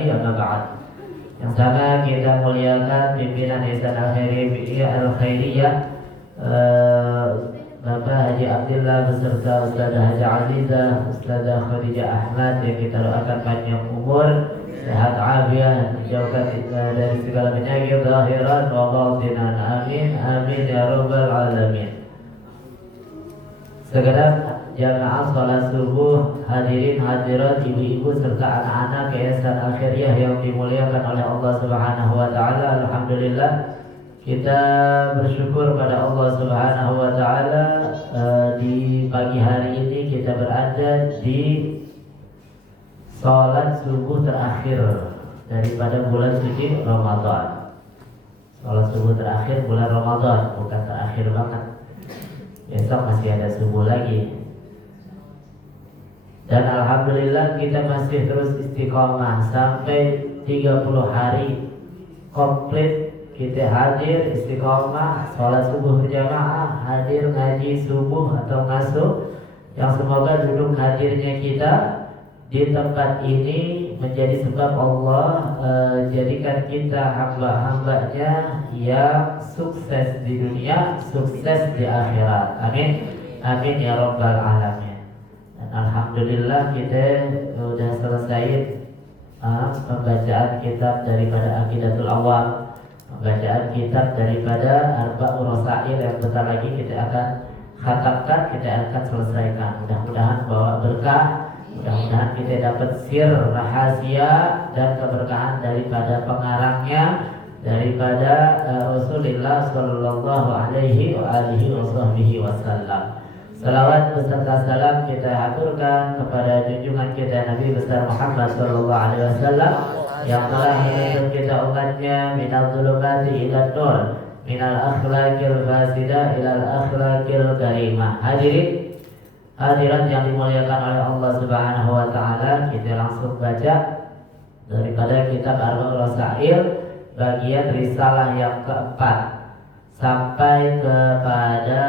Amma ba'd. Yang sangat kita muliakan pimpinan Yayasan Al-Khairiyah Bapak Haji Abdillah beserta Ustazah Haji Azizah, Ustazah Khadijah Ahmad yang kita doakan panjang umur, sehat afiat, dijauhkan dari segala penyakit zahiran wa batinan. Amin amin ya rabbal alamin. Segenap jamaah salat subuh, hadirin hadirat, ibu-ibu serta anak-anak Yayasan Al-Khairiyah yang dimuliakan oleh Allah Subhanahu wa taala. Alhamdulillah kita bersyukur pada Allah Subhanahu wa taala di pagi hari ini kita berada di salat subuh terakhir daripada bulan suci Ramadan. Salat subuh terakhir bulan Ramadan, bukan terakhir banget. Besok masih ada subuh lagi. Dan alhamdulillah kita masih terus istiqomah sampai 30 hari komplit kita hadir istiqomah sholat subuh berjamaah, hadir ngaji subuh atau ngasuh. Yang semoga duduk hadirnya kita di tempat ini menjadi sebab Allah jadikan kita hamba-hambanya yang sukses di dunia, sukses di akhirat. Amin amin ya rabbal alamin. Dan alhamdulillah kita sudah selesai pembacaan kitab daripada Aqidatul Awam, pembacaan kitab daripada Arba'ur Rasail yang bentar lagi kita akan khatamkan, kita akan selesaikan. Mudah-mudahan bawa berkah, mudah-mudahan kita dapat sir rahasia dan keberkahan daripada pengarangnya, daripada Rasulullah sallallahu alaihi wa alihi wasallam. Salawat beserta salam kita haturkan kepada junjungan kita Nabi besar Muhammad sallallahu alaihi wasallam yang telah menuntun kita umatnya minal dzulumati ila nur, minal akhlaqil fasidah ilal akhlaqil karimah. Hadirin hadirat yang dimuliakan oleh Allah Subhanahu wa taala, kita langsung baca daripada kitab Arba'ur Rasail bagian risalah yang keempat sampai kepada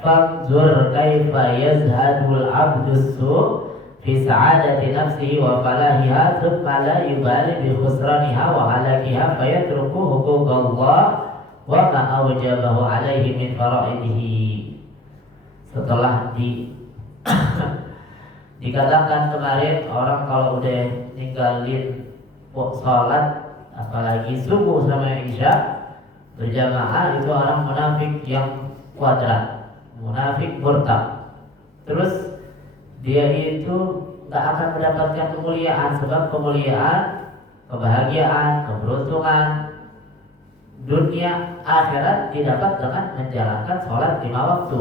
fanzur kaifa yazhadul abdus fi sa'adati nafsihi wa falahiha thumma la yubali bi khusraniha wa halakiha fayatruku huquqallah wa ma awjabahu alaihi min fara'idihi. Setelah dikatakan kemarin, orang kalau udah ninggalin sholat apalagi subuh sama isya berjamaah itu orang munafik yang kuadrat, munafik murtad. Terus dia itu gak akan mendapatkan kemuliaan, sebab kemuliaan, kebahagiaan, keberuntungan dunia akhirat didapat dengan menjalankan sholat 5 waktu.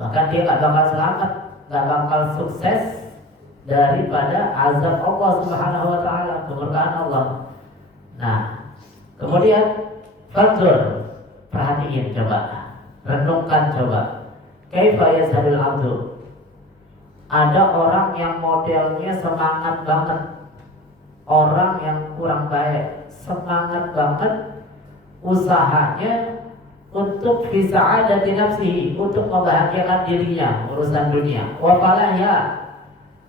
Bahkan dia gak bakal selamat, gak bakal sukses daripada azab Allah Subhanahu wa taala, keberkahan Allah. Nah, kemudian fanzur, perhatiin coba, renungkan coba. Kaifa yazhadul abdu. Ada orang yang modelnya semangat banget, orang yang kurang baik, semangat banget usahanya untuk fi sa'adati nafsihi, untuk membahagiakan dirinya, urusan dunia, wa falahya,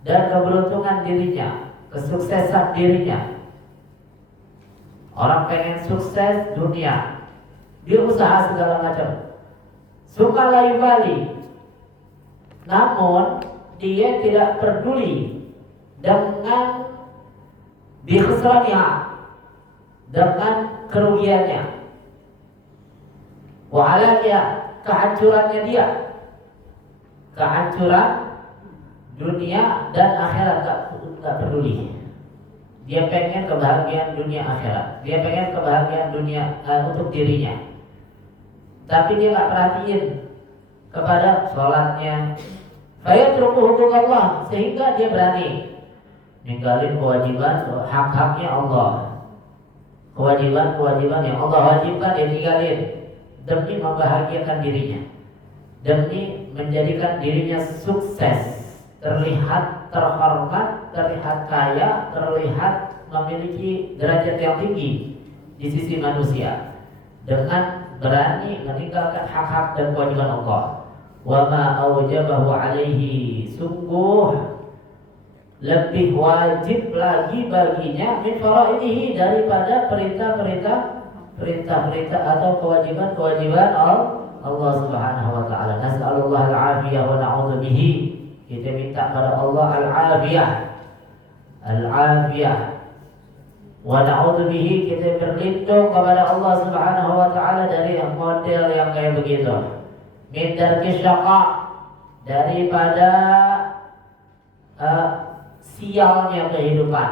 dan keberuntungan dirinya, kesuksesan dirinya. Orang pengen sukses dunia, dia usaha segala macam, suka layu bali, namun dia tidak peduli dengan bikhsraniha, dengan kerugiannya, wa'alanya, kehancurannya dia, kehancuran dunia dan akhirat gak peduli. Dia pengen kebahagiaan dunia akhirat, dia pengen kebahagiaan dunia untuk dirinya, tapi dia gak perhatiin kepada sholatnya. Fayatruku huquqallah, sehingga dia berani ninggalin kewajiban, hak-haknya Allah, kewajiban yang Allah wajibkan dia tinggalin demi membahagiakan dirinya, demi menjadikan dirinya sukses, terlihat terhormat, terlihat kaya, terlihat memiliki derajat yang tinggi di sisi manusia, dengan berani meninggalkan hak-hak dan kewajiban Allah. Wa ma awjabahu alaihi, sungguh lebih wajib lagi baginya min faraidihi daripada perintah-perintah atau kewajiban-kewajiban Allah Subhanahu wa taala. Nas'alullah al-afiyah wa na'udzu bihi. Kita minta pada Allah al-afiyah. Al-afiyah. Wa na'udzu bihi, kita berlindung kepada Allah Subhanahu wa taala dari model yang kayak begitu. Min darki syaqa, daripada sialnya kehidupan,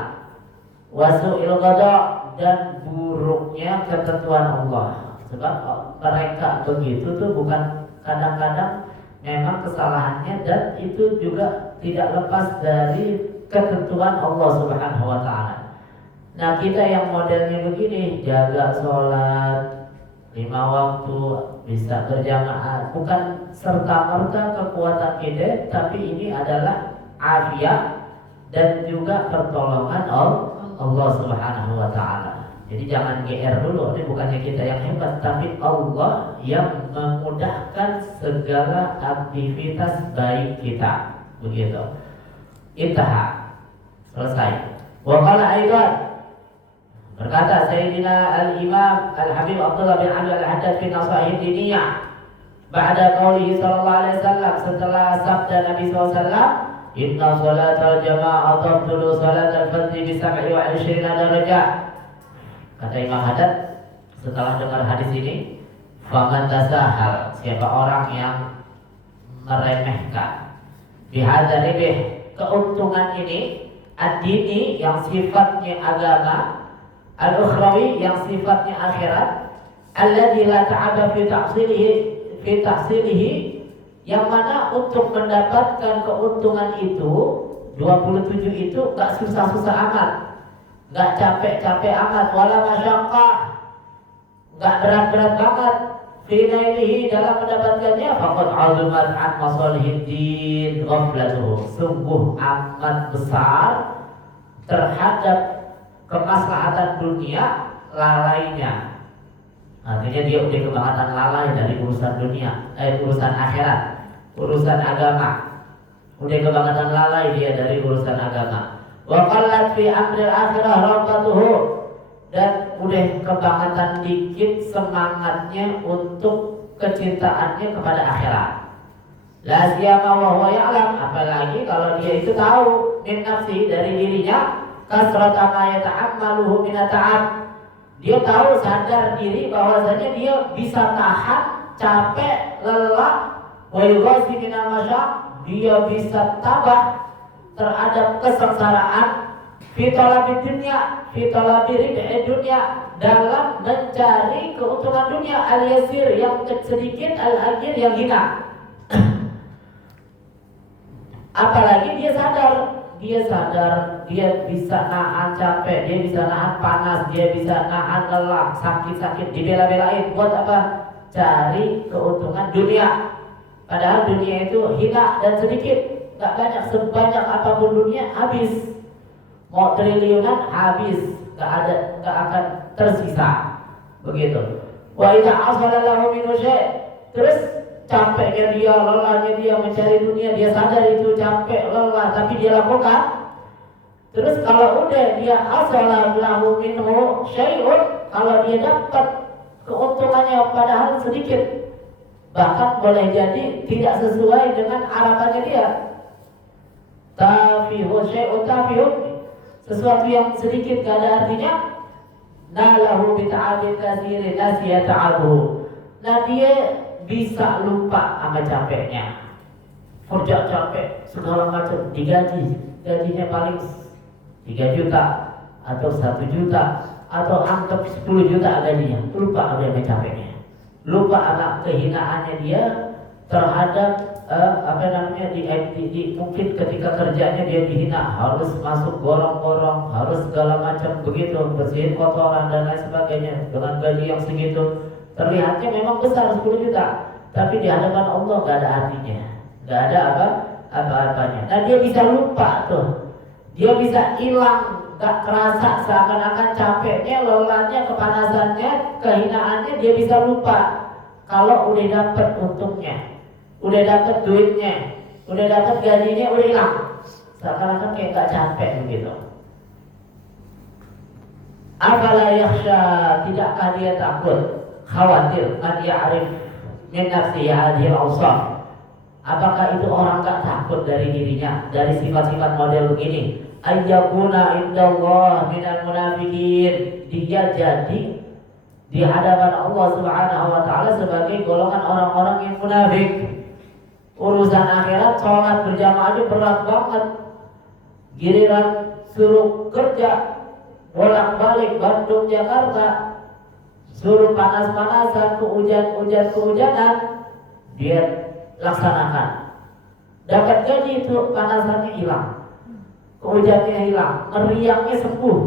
wasu'il qada, dan buruknya ketentuan Allah. Sebab mereka begitu tuh bukan kadang-kadang memang kesalahannya, dan itu juga tidak lepas dari ketentuan Allah Subhanahu wa taala. Nah, kita yang modelnya begini, jaga sholat 5 waktu, bisa berjamaah, bukan serta-merta kekuatan kita, tapi ini adalah afiat dan juga pertolongan Allah Subhanahu wa taala. Jadi jangan GR dulu, ini bukannya kita yang hebat, tapi Allah yang memudahkan segala aktivitas baik kita. Begitu. Intaha. Selesai. Wa qala aidan, berkata Sayyidina Al-Imam Al-Habib Abdullah bin Ali Al-Haddad fi Nasaih Diniyah, ba'da qaulihi sallallahu alaihi wasallam, setelah sabda Nabi SAW, inna salatal jama'ah tafdulu salatal fardhi bi 27 darajah. Kata Imam Haddad setelah dengar hadis ini, faman tasahal, siapa orang yang meremehkan bihadza ribih, keuntungan ini, ad-dini yang sifatnya agama, al-ukhrawi yang sifatnya akhirat, alladzi la ta'aba fi tahsilihi, yang mana untuk mendapatkan keuntungan itu 27 itu gak susah-susah amat, gak capek-capek amat, wala masyaqqah, gak berat-berat banget, fi nailihi, dalam mendapatkannya, faqad 'azumat an masalihiddin ghaflatuhu, sungguh amat besar terhadap kemaslahatan dunia lalainya. Artinya dia udah kebangetan lalai dari urusan dunia, urusan akhirat, urusan agama. Udah kebangetan lalai dia dari urusan agama. Wa qallat fi amril akhirah rabbatuhu, dan udah kebangetan dikit semangatnya untuk kecintaannya kepada akhirat. La siyama wa huwa ya'lam, apalagi kalau dia itu tahu min nafsi, dari dirinya, kasrata ma yata'ammaluhu min at'ab, dia tahu, sadar diri bahwasanya dia bisa tahan capek, lelah, wa yughazi min al-masyak, dia bisa tabah terhadap kesengsaraan, fi talabi dunya, fi talabi rid'i dunya, dalam mencari keuntungan dunia, al-yasir yang sedikit, al-haqir yang hina. Apalagi dia sadar dia bisa nahan capek, dia bisa nahan panas, dia bisa nahan lelah, sakit-sakit, dibela-belain buat apa? Cari keuntungan dunia. Padahal dunia itu hina dan sedikit, gak banyak. Sebanyak apapun dunia habis, mau triliunan habis, gak akan tersisa. Begitu. Wa idza asalallahu min syai', terus capeknya dia, lelahnya dia mencari dunia, dia sadar itu capek, lelah, tapi dia lakukan. Terus kalau udah dia asalallahu minhu syai'un, kalau dia dapat keuntungannya padahal sedikit, bahkan boleh jadi tidak sesuai dengan harapannya dia. Tafihu syai'un tafihun, sesuatu yang sedikit gak ada artinya. Nalahu bita'abin katsirin nasiya ta'abuhu, nah dia bisa lupa sama capeknya, kerja capek segala macam, gajinya paling 3 juta atau 1 juta atau anggap 10 juta gajinya, lupa sama capeknya, lupa sama kehinaannya dia terhadap mungkin ketika kerjanya dia dihina, harus masuk gorong-gorong, harus segala macam begitu, bersihin kotoran dan lain sebagainya dengan gaji yang segitu. Terlihatnya memang besar 10 juta, tapi di hadapan Allah gak ada artinya, gak ada apa-apanya. Nah dia bisa lupa tuh, dia bisa hilang, gak kerasa, seakan-akan capeknya, lelahnya, kepanasannya, kehinaannya dia bisa lupa. Kalau udah dapat untungnya, udah dapat duitnya, udah dapat gajinya, udah hilang, seakan-akan kayak nggak capek begitu. Afala yakhsha, tidakkah dia takut, khawatir, an ya'rif min nafsihi hadhil awsaf. Apakah itu orang nggak takut dari dirinya, dari sifat-sifat model begini? Ayyakuna indallah minal munafiqin, dia jadi di hadapan Allah Subhanahu wa taala sebagai golongan orang-orang yang munafik. Urusan akhirat, sholat berjamaah aja berat banget. Giliran suruh kerja bolak-balik Bandung Jakarta, suruh panas-panasan, kehujanan, dia laksanakan. Dapat gaji itu panasannya hilang, kehujannya hilang, meriangnya sembuh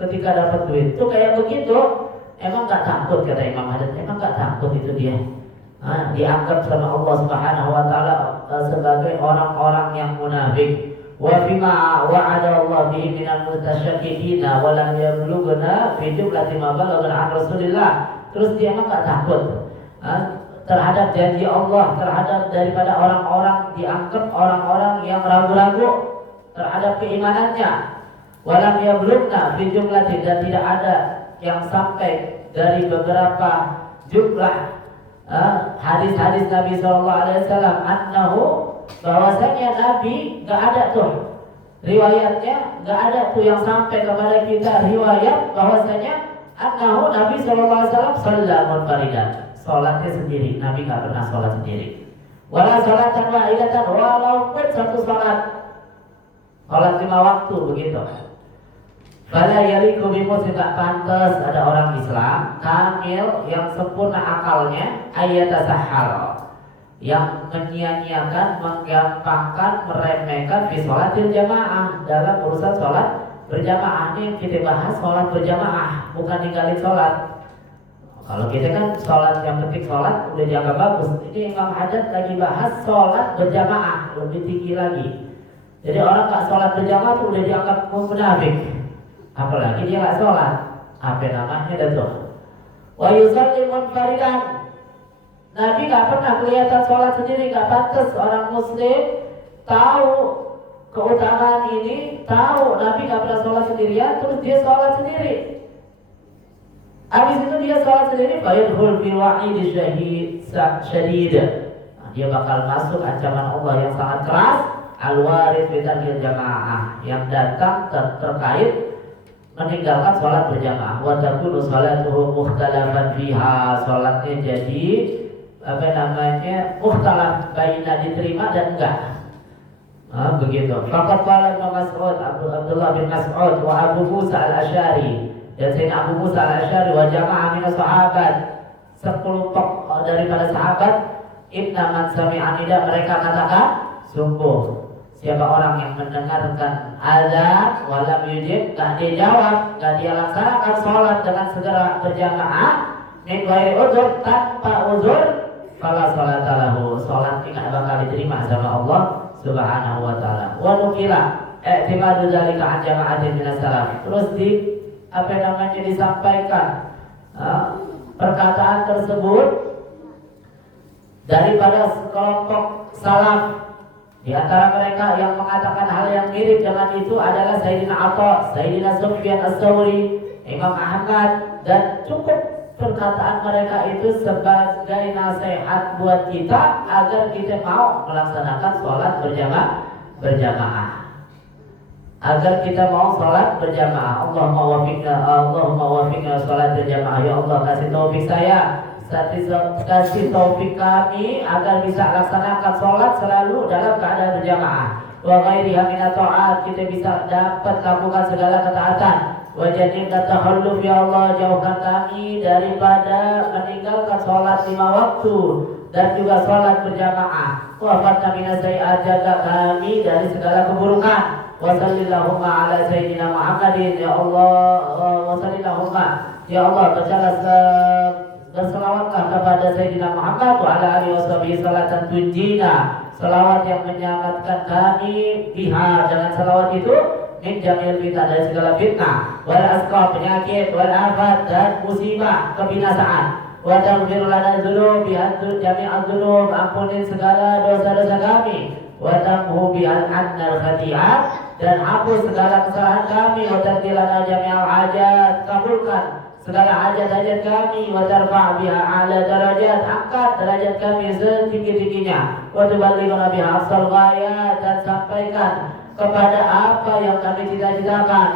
ketika dapat duit. Itu kayak begitu. Emang nggak takut, kata Imam Haddad, emang nggak takut itu dia. Dianggap sama Allah Subhanahu wa taala sebagai orang-orang yang munafik. Wa fima wa'ada Allah bihi minal mutasyakkiina wa lam yablughna fi jumlati ma balagha an Rasulillah. Terus dia emang enggak takut terhadap janji Allah, terhadap daripada orang-orang dianggap orang-orang yang ragu-ragu terhadap keimanannya. Wa lam yablughna fi jumlati, dan tidak ada yang sampai dari beberapa jumlah hadis-hadis Nabi SAW annahu, bahwasanya Nabi nggak ada tuh riwayatnya, nggak ada tuh yang sampai kepada kita riwayat bahwasanya annahu Nabi SAW shalla munfaridan, sholatnya sendiri. Nabi nggak pernah sholat sendiri. Wala sholatan wahidatan, walaupun satu sholat 5 waktu begitu. Fala yaliku bimuslim, tidak pantas ada orang Islam kamil yang sempurna akalnya ayatasahhar, yang menyia-nyiakan, menggampangkan, meremehkan fi sholatil jamaah, dalam urusan sholat berjamaah. Ini yang kita bahas sholat berjamaah, bukan ninggalin sholat. Kalau kita kan sholat, yang penting sholat udah jaga bagus. Ini Imam Haddad lagi bahas sholat berjamaah, lebih tinggi lagi. Jadi orang nggak sholat berjamaah tuh udah dianggap munafik. Apalagi dia nggak sholat, apa namanya dah tuh. Wa yusalli munfaridan, Nabi nggak pernah kelihatan sholat sendiri. Nggak pantas orang Muslim tahu keutamaan ini, tahu Nabi nggak pernah sholat sendirian, terus dia sholat sendiri. Habis itu dia sholat sendiri, fayadkhul fi wa'idi syadid, dia bakal masuk ancaman Allah yang sangat keras, al-warid fi tarkil jamaah, yang datang terkait meninggalkan sholat berjamaah. Wa takunu sholatuhu mukhtalafan fiha, sholatnya jadi mukhtalaf, baina diterima dan enggak. Begitu. Faqad qala Ibnu Mas'ud, Abdullah bin Mas'ud wa Abu Musa al-Asy'ari, dan Sayyidina Abu Musa al-Asy'ari wa jama'ah min sahabat, sekelompok daripada sahabat, inna man sami'a nida, mereka katakan, sungguh siapa orang yang mendengarkan azan walam yujib, gak dia jawab, gak dia laksanakan sholat dengan segera berjamaah, min ghairi uzur, tanpa uzur, fala sholata lahu, sholatnya gak bakal diterima sama Allah Subhanahu wa taala. Wa nukila i'timadu dzalika an jama'atin minas salaf, terus disampaikan perkataan tersebut daripada sekelompok salaf. Di antara mereka yang mengatakan hal yang mirip dengan itu adalah Sayyidina Atha, Sayyidina Sufyan Ats-Tsauri, Imam Ahmad, dan cukup perkataan mereka itu sebagai nasihat buat kita agar kita mau melaksanakan sholat berjamaah. Agar kita mau sholat berjamaah. Allahumma wafiqna sholat berjamaah. Ya Allah, kasih taufik saya, kasih taufik kami agar bisa laksanakan sholat selalu dalam keadaan berjamaah. Wa ghairiha minat ta'at, kita bisa dapat lakukan segala ketaatan. Wa jannibna takhalluf, ya Allah, jauhkan kami daripada meninggalkan sholat 5 waktu dan juga sholat berjamaah. Wa fatna minas sayi'at, jaga kami dari segala keburukan. Wa sallallahu ala sayyidina Muhammadin, ya Allah, wa sallallahu, ya Allah, berselawatlah kepada Sayyidina Muhammad wa ala alihi washabihi salatan tunjina, selawat yang menyelamatkan kami biha, dengan selawat itu min jamil fitnah, dari segala fitnah, wal asqam, penyakit, wal afat, dan musibah, kebinasaan, wa taghfir lana dzunub, bi'adzu jami'adz dzunub, ampunin segala dosa-dosa kami, wa tamhu bi al-annal khati'at, dan hapus segala kesalahan kami, wa tartilana jami'al hajat, kabulkan segala hajat-hajat kami, wa tarfa' biha ala darajat, angkat derajat kami setinggi-tingginya, wa tuballighuna biha aqsal ghayat, dan sampaikan kepada apa yang kami cita-citakan,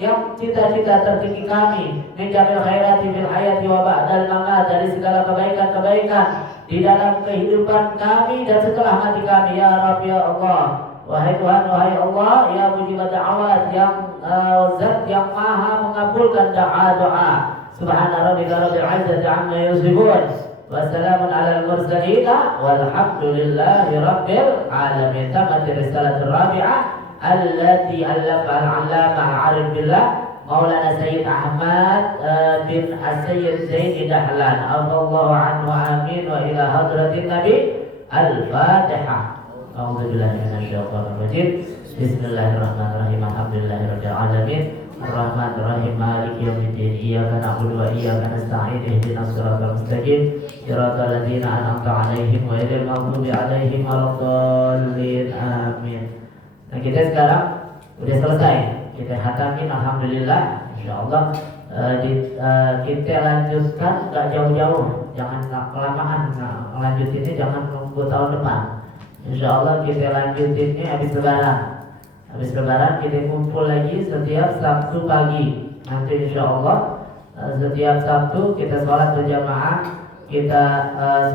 yang cita-cita tertinggi kami, min jamil khairati fil hayati wa ba'dal mamat, dari segala kebaikan-kebaikan di dalam kehidupan kami dan setelah mati kami, ya Rabbi ya Allah. Wahai Tuhan, wahai Allah, ya mujibad da'awat, yang zat yang maha mengabulkan doa-doa. Subhana rabbika rabbil izzati amma yasifun, wa salamun alal mursalin, walhamdulillahi rabbil alamin. Tamat risalatul rabi'ah allati allafa al-allama al-arif billah Maulana Sayyid Ahmad bin As-Sayyid Zaini Dahlan, Allahu anhu, amin, wa ila hadratin Nabi. Al-Fatihah. A'udzubillahi minasyaitonir rajim. Bismillahirrahmanirrahim. Alhamdulillahirabbil alamin. Ar-Rahmanir Rahim. Maliki yaumiddin. Iyyaka na'budu wa iyyaka nasta'in. Ihdinas siratal mustaqim. Siratal ladzina an'amta 'alaihim ghairil maghdubi 'alaihim waladdallin. Amin. Nah, kita sekarang udah selesai, kita khatamin alhamdulillah, insyaallah. Kita lanjutkan gak jauh-jauh, jangan kelamaan. Lanjutinnya jangan nunggu tahun depan. Insyaallah kita lanjutinnya habis lebaran. Habis lebaran kita kumpul lagi setiap Sabtu pagi. Nanti insyaallah setiap Sabtu kita sholat berjamaah, kita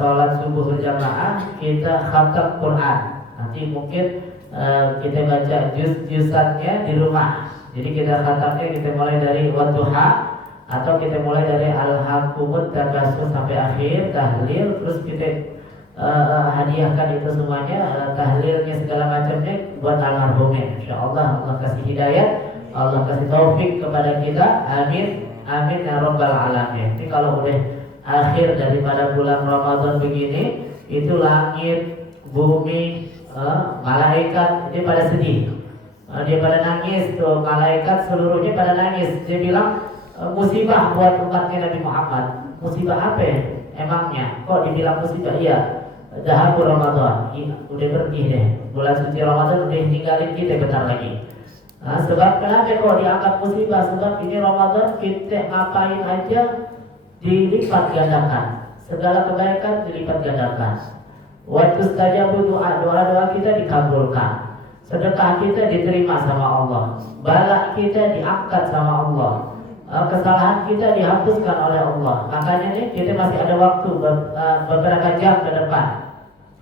sholat subuh berjamaah, kita khatam Quran. Nanti mungkin kita baca juz-juzannya di rumah. Jadi kita khatamnya kita mulai dari Wadduha, atau kita mulai dari Al-Hakumut Takasur sampai akhir tahlil, terus kita hadiahkan itu semuanya, tahlilnya segala macamnya buat almarhumnya. Insyaallah Allah kasih hidayah, Allah kasih taufik kepada kita. Amin, amin ya rabbal alamin. Ini kalau udah akhir daripada bulan Ramadan begini, itu langit, bumi, malaikat dia pada sedih, dia pada nangis tuh, malaikat seluruhnya pada nangis. Dia bilang musibah buat umatnya Nabi Muhammad. Musibah apa ya? Emangnya kok dibilang musibah? Iya, dahar Ramadan, udah pergi deh, bulan suci Ramadan udah tinggalin kita bentar lagi. Nah, sebab kenapa kok diangkat musibah? Sebab ini Ramadan kita ngapain aja dilipat gandakan, segala kebaikan dilipat gandakan. Waktu saja doa-doa kita dikabulkan, sedekah kita diterima sama Allah, bala kita diangkat sama Allah, kesalahan kita dihapuskan oleh Allah. Makanya nih kita masih ada waktu beberapa jam ke depan.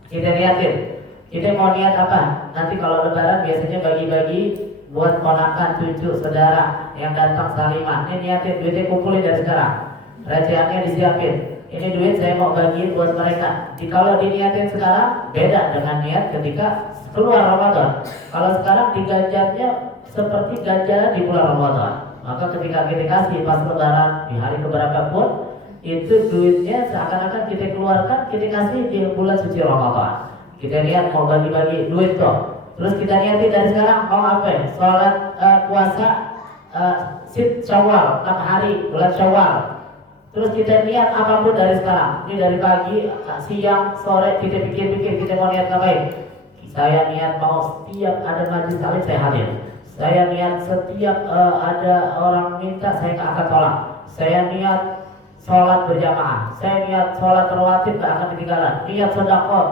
Kita lihatin, kita mau niat apa? Nanti kalau lebaran biasanya bagi-bagi buat ponakan, cucu, saudara yang datang saliman. Ini niatin, duitnya kumpulin dari sekarang, recehannya disiapin. Ini duit saya mau bagi buat mereka. Kalau diniatin sekarang beda dengan niat ketika keluar Ramadan. Kalau sekarang diganjarnya seperti ganjaran di bulan Ramadan. Maka ketika kita kasih pas lebaran di hari keberapa pun, itu duitnya seakan-akan kita keluarkan, kita kasih di bulan suci Ramadan. Kita lihat mau bagi-bagi duit tuh. Terus kita niatin dari sekarang mau apa? Sholat puasa sit Syawal 6 hari bulan Syawal. Terus kita niat apapun dari sekarang. Ini dari pagi, siang, sore kita pikir-pikir kita mau niat ngapain. Saya niat mau setiap ada majlis taklim saya hadir. Saya niat setiap ada orang minta saya nggak akan tolak. Saya niat sholat berjamaah. Saya niat sholat rawatib nggak akan ketinggalan. Niat sedekah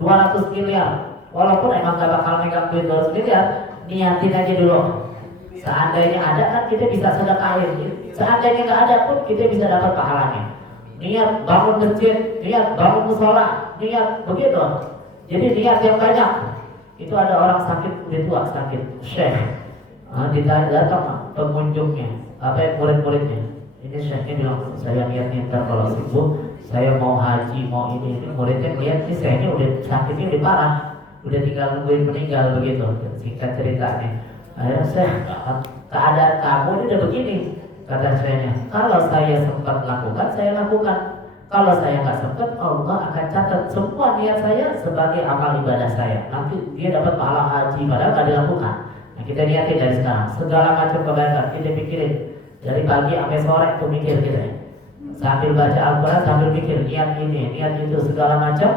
200 miliar. Walaupun emang nggak bakal megang duit 200 miliar, niatin aja dulu. Seandainya ada kan kita bisa sedekahin. Seandainya nggak ada pun kita bisa dapat pahalanya. Niat bangun masjid, niat bangun musola, niat begitu. Jadi niat yang banyak. Itu ada orang sakit udah tua, sakit syekh. Datang pengunjungnya, murid-muridnya. Ini syekhnya bilang, saya niat ntar kalau sembuh, saya mau haji, mau ini. Muridnya lihat ini syekhnya udah sakitnya udah parah, udah tinggal nungguin meninggal begitu. Singkat ceritanya. Akhirnya saya keadaan kamu ini udah begini, kata syekhnya. Kalau saya sempat lakukan, saya lakukan. Kalau saya nggak sempat, Allah akan catat semua niat saya sebagai amal ibadah saya. Nanti dia dapat pahala haji padahal nggak dilakukan. Nah, kita niatin dari sekarang. Segala macam kebaikan kita pikirin dari pagi sampai sore tuh mikir kita. Sambil baca Al-Quran sambil mikir niat ini, niat itu segala macam.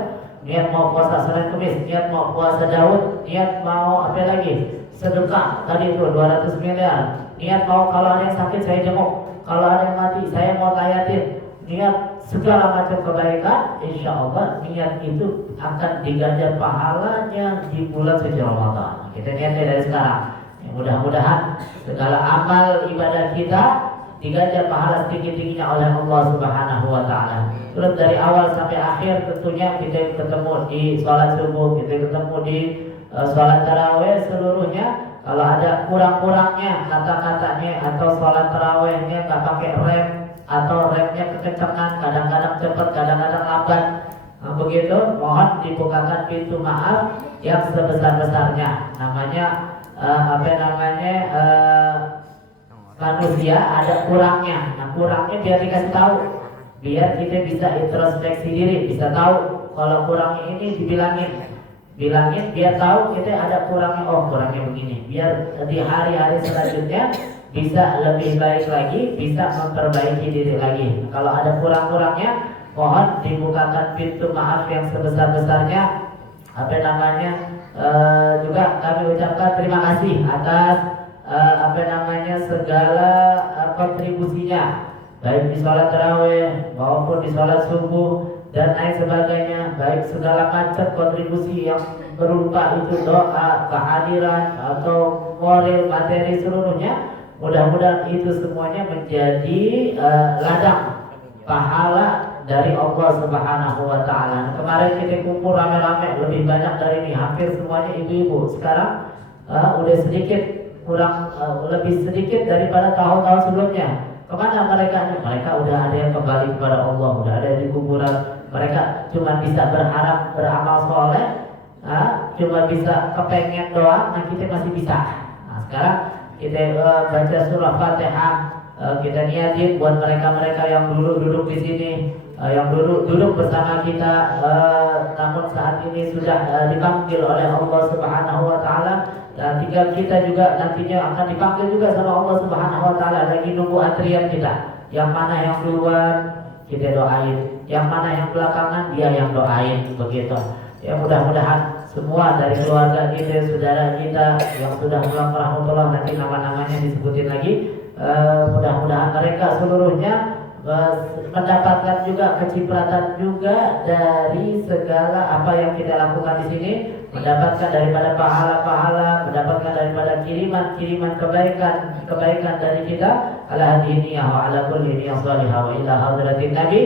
niat mau puasa Senin Kamis, niat mau puasa Daud, niat mau apa lagi? Sedekah tadi itu 200 miliar. Niat mau kalau ada yang sakit saya jenguk, kalau ada yang mati saya mau layatin. Niat segala macam kebaikan, insya Allah niat itu akan diganjar pahalanya di bulan suci Ramadan. Kita niatnya dari sekarang. Ya, mudah-mudahan segala amal ibadah kita diganjar pahala setinggi-tingginya oleh Allah Subhanahu wa taala. Terus dari awal sampai akhir tentunya kita ketemu di sholat subuh, kita ketemu di sholat tarawih seluruhnya. Kalau ada kurang-kurangnya kata-katanya atau sholat tarawihnya nggak pakai rem atau remnya kekencangan, kadang-kadang cepat, kadang-kadang lambat, begitu mohon dibukakan pintu maaf yang sebesar-besarnya. Namanya manusia ada kurangnya. Nah kurangnya biar dikasih tahu, biar kita bisa introspeksi diri, bisa tahu kalau kurangnya ini bilangin biar tahu kita ada kurangnya. Oh kurangnya begini, biar di hari-hari selanjutnya bisa lebih baik lagi, bisa memperbaiki diri lagi. Kalau ada kurang-kurangnya mohon dibukakan pintu maaf yang sebesar-besarnya. Juga kami ucapkan terima kasih atas segala kontribusinya, baik di sholat tarawih maupun di sholat subuh dan lain sebagainya, baik segala macam kontribusi yang berupa itu doa, kehadiran atau moral, materi seluruhnya. Mudah-mudahan itu semuanya menjadi ladang pahala dari Allah Subhanahu wa taala. Kemarin kita kumpul rame-rame lebih banyak dari ini, hampir semuanya ibu-ibu. Sekarang udah sedikit kurang, lebih sedikit daripada tahun-tahun sebelumnya. Kemana mereka? Mereka udah ada yang kembali kepada Allah, udah ada di kuburan. Mereka cuma bisa berharap beramal soleh, cuma bisa kepengen doang. Nah kita masih bisa. Nah sekarang kita baca surah Fatihah, kita niatin buat mereka-mereka yang dulu duduk di sini, yang duduk bersama kita, namun saat ini sudah dipanggil oleh Allah Subhanahu wa taala, dan tinggal kita juga nantinya akan dipanggil juga sama Allah Subhanahu wa taala. Lagi nunggu antrian kita. Yang mana yang duluan kita doain, yang mana yang belakangan dia yang doain, begitu. Ya mudah-mudahan semua dari keluarga kita, saudara kita yang sudah pulang rahmatullah, nanti nama-namanya disebutin lagi. Mudah-mudahan mereka seluruhnya mendapatkan juga kecipratan juga dari segala apa yang kita lakukan di sini, mendapatkan daripada pahala-pahala, mendapatkan daripada kiriman-kiriman kebaikan dari kita. Ala hadiniyah wa ala kulli niyyah salihah wa ila hadratin nabi.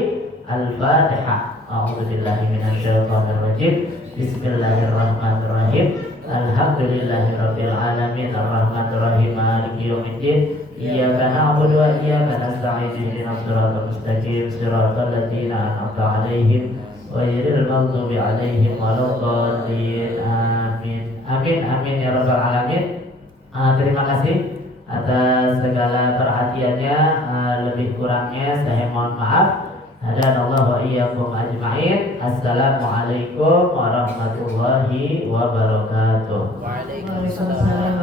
Al-Fatihah. A'udzubillahi minasyaitonir rajim. Bismillahirrahmanirrahim. Alhamdulillahirabbil alamin arrahmanir rahim maliki yaumiddin. Iyyaka na'budu wa iyyaka nasta'in ihdinas siratal mustaqim siratal ladzina an'amta 'alaihim ghairil maghdubi 'alaihim waladdallin. Amin. Amin amin ya rabbal alamin. Terima kasih atas segala perhatiannya. Lebih kurangnya saya mohon maaf. Hadanallahu wa iyyakum ajma'in. Assalamualaikum warahmatullahi wabarakatuh. Waalaikumsalam.